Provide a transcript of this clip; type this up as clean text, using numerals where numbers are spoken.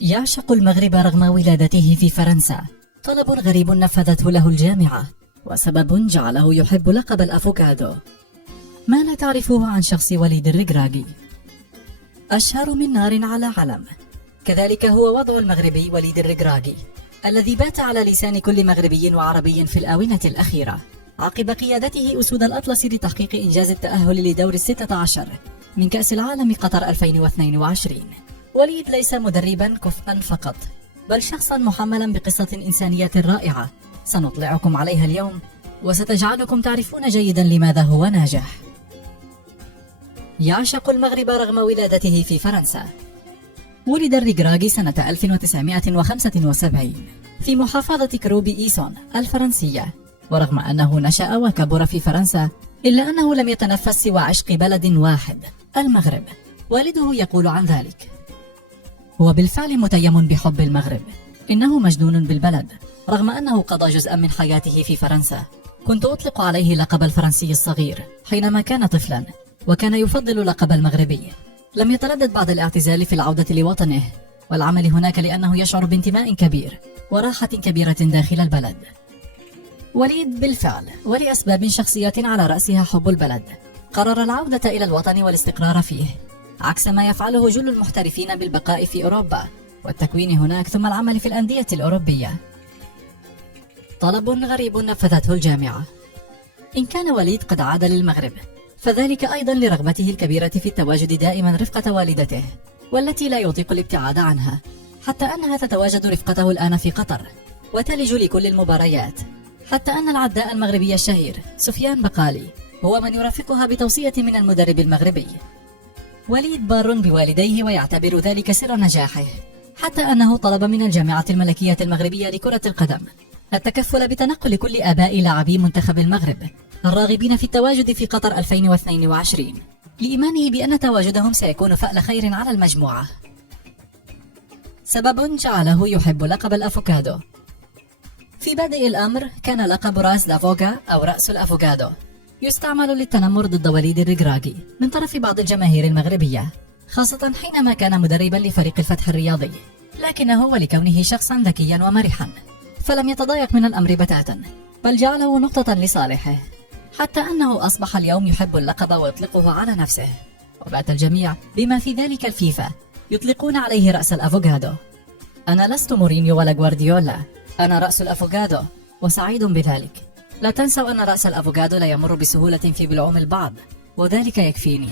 يعشق المغرب رغم ولادته في فرنسا. طلب غريب نفذته له الجامعة، وسبب جعله يحب لقب الأفوكادو. ما لا تعرفه عن شخص وليد الركراكي؟ أشهر من نار على علم. كذلك هو وضع المغربي وليد الركراكي، الذي بات على لسان كل مغربي وعربي في الآونة الأخيرة، عقب قيادته أسود الأطلس لتحقيق إنجاز التأهل لدور 16 من كأس العالم قطر 2022. وليد ليس مدربا كفءا فقط، بل شخصا محملا بقصة إنسانية رائعة سنطلعكم عليها اليوم، وستجعلكم تعرفون جيدا لماذا هو ناجح. يعشق المغرب رغم ولادته في فرنسا. ولد الركراكي سنة 1975 في محافظة كروبي إيسون الفرنسية، ورغم أنه نشأ وكبر في فرنسا إلا أنه لم يتنفس سوى عشق بلد واحد، المغرب. والده يقول عن ذلك: هو بالفعل متيم بحب المغرب، إنه مجنون بالبلد. رغم أنه قضى جزءا من حياته في فرنسا، كنت أطلق عليه لقب الفرنسي الصغير حينما كان طفلا، وكان يفضل لقب المغربي. لم يتردد بعد الاعتزال في العودة لوطنه والعمل هناك لأنه يشعر بانتماء كبير وراحة كبيرة داخل البلد. وليد بالفعل ولأسباب شخصية على رأسها حب البلد قرر العودة إلى الوطن والاستقرار فيه، عكس ما يفعله جل المحترفين بالبقاء في أوروبا والتكوين هناك ثم العمل في الأندية الأوروبية. طلب غريب نفذته الجامعة. إن كان وليد قد عاد للمغرب، فذلك أيضا لرغبته الكبيرة في التواجد دائما رفقة والدته، والتي لا يطيق الابتعاد عنها، حتى أنها تتواجد رفقته الآن في قطر وتلج لكل المباريات، حتى أن العداء المغربي الشهير سفيان بقالي هو من يرافقها بتوصية من المدرب المغربي. وليد بار بوالديه ويعتبر ذلك سر نجاحه، حتى أنه طلب من الجامعة الملكية المغربية لكرة القدم التكفل بتنقل كل آباء لاعبي منتخب المغرب الراغبين في التواجد في قطر 2022، لإيمانه بأن تواجدهم سيكون فأل خير على المجموعة. سبب جعله يحب لقب الأفوكادو. في بادئ الأمر كان لقب راس لافوكا أو رأس الأفوكادو يستعمل للتنمر ضد وليد الركراكي من طرف بعض الجماهير المغربية، خاصة حينما كان مدربا لفريق الفتح الرياضي، لكنه ولكونه شخصا ذكيا ومرحا فلم يتضايق من الأمر بتاتا، بل جعله نقطة لصالحه، حتى أنه أصبح اليوم يحب اللقب ويطلقه على نفسه، وبات الجميع بما في ذلك الفيفا يطلقون عليه رأس الأفوكادو. أنا لست مورينيو ولا غوارديولا، أنا رأس الأفوكادو وسعيد بذلك. لا تنسوا أن رأس الأفوكادو لا يمر بسهولة في بلعوم البعض، وذلك يكفيني.